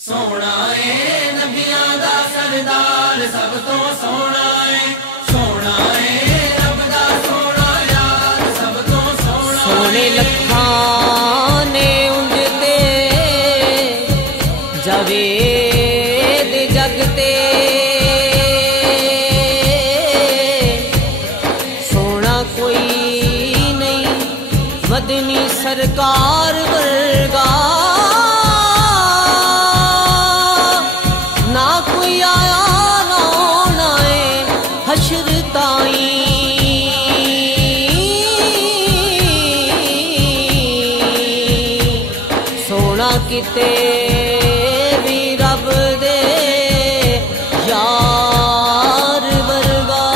सोना है नबियां दा सरदार सब तो सोना है, सोना है रब दा सोना यार सब तो सोना। सोने लखां ने उंजते जावेद जगते, सोना कोई नहीं मदनी सरकार वर्गा, ना कोई आया ना होना है हशर ताई। सोना किते भी रब दे यार वर्गा।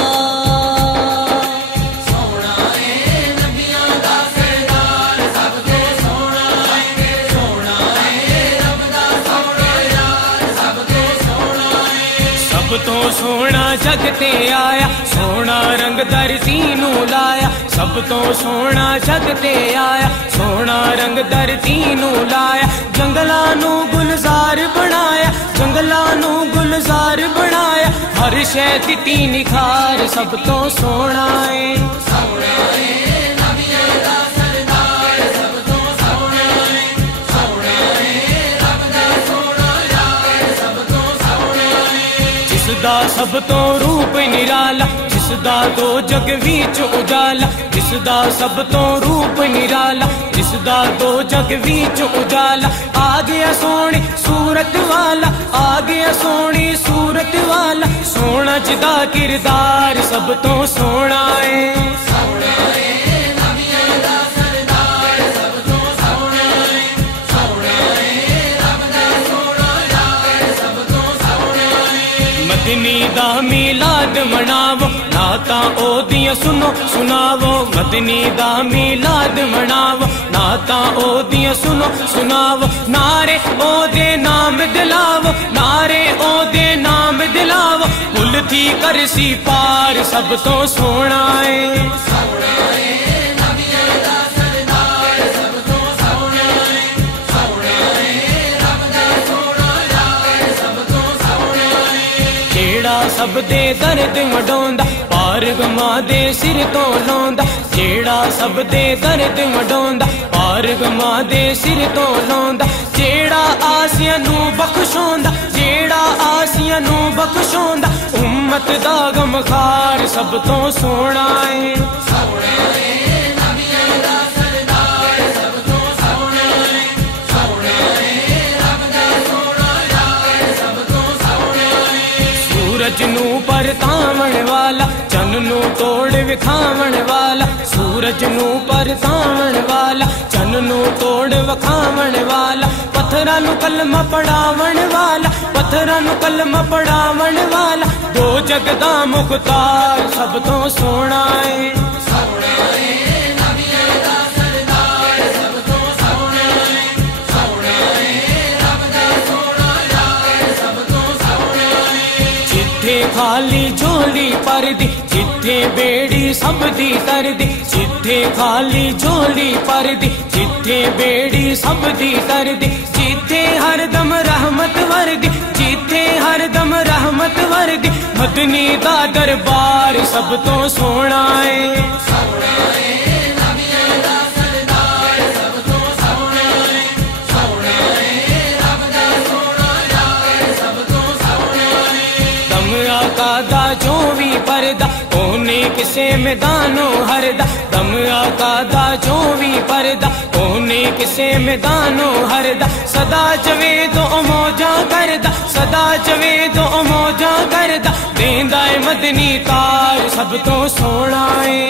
सोना है नबियां दा सरदार सब तो सोना है, सोना है रब दा सोना यार सब तो सोना है। सब तो सोना जगते आया, सोना रंग धरती नू लाया। सब तो सोना जगते आया, सोना रंग धरती नू लाया। जंगलां नू गुलजार बनाया, जंगलां नू गुलजार बनाया। हर शै दित्ती निखार सब तो सोना है। सोना है नबियां दा सरदार सब तो सोना है, सोना है रब दा सोना यार सब तो सोना है। जिसदा सब तो रूप निराला, जिसदा दो जग विच उजाला। जिसदा सब तो रूप निराला, जिसदा दो जग विच उजाला। आ गया सोनी सूरत वाला, आ गया सोनी सूरत वाला। सोना जिदा किरदार सब तो सोना है। सोना है नबियां दा सरदार सब तो सोना है, सोना है रब दा सोना यार सब तो सोना है। मदनी दा मिलाद मनावो, नाता ओदियां सुनो सुनावो। मदनी दा मिलाद मनावो, नाता ओदियां सुनो सुनावो। नारे ओदे नाम दिलावो, नारे ओदे नाम दिलावो। कुल थी करसी पार सब तो सोना है। सोना है नबियां दा सरदार सब तो सोना है, सोना है रब दा सोना यार सब तो सोना है। जेड़ा सब दे दर्द वडोंदा, पार गमा दे सिर तो लौंदा। जेड़ा सब दे दर्द वडोंदा, पार गमा दे सिर तो लौंदा। जेड़ा आसियां नू बख्शोंदा, जेड़ा आसियां नू बख्शोंदा। उम्मत दा गमखार सब तो सोना है। सोना है नबियां दा सरदार सब तो सोना है, सोना है रब दा सोना यार सब तो सोना है। सूरज नू परतावण वाला, चन नू तोड़ विखावण वाला। सूरज नू परतावण वाला, चन नू तोड़ विखावण वाला। पत्थरां नू कलमा पढ़ावण वाला, पत्थरां नू कलमा पढ़ावण वाला। दो जग दा मुख्तार सब तो सोना है। सोना है नबियां दा सरदार सब तो सोना है, सोना है रब दा सोना यार सब तो सोना है। जिथे खाली झोली परदी, जिथे बेड़ी सब दी तरदी। जिथे खाली झोली परदी, जिथे बेड़ी सब दी तरदी। जिथे हरदम रहमत वर्दी, जिथे हरदम रहमत वर्दी। मदनी दा दरबार सब तो सोना है। सोना है नबियां दा सरदार सब तो सोना है, सोना है रब दा सोना यार सब तो सोना है। दम आका दा जो भी परदा, ओने किसे मैदानो हरदा। दम आका दा जो भी परदा, ओने किसे मैदानो हरदा। सदा जवे तो मौजा करदा, सदा जवे तो मौजा करदा। देंदा है मदनी तार सब तो सोना है।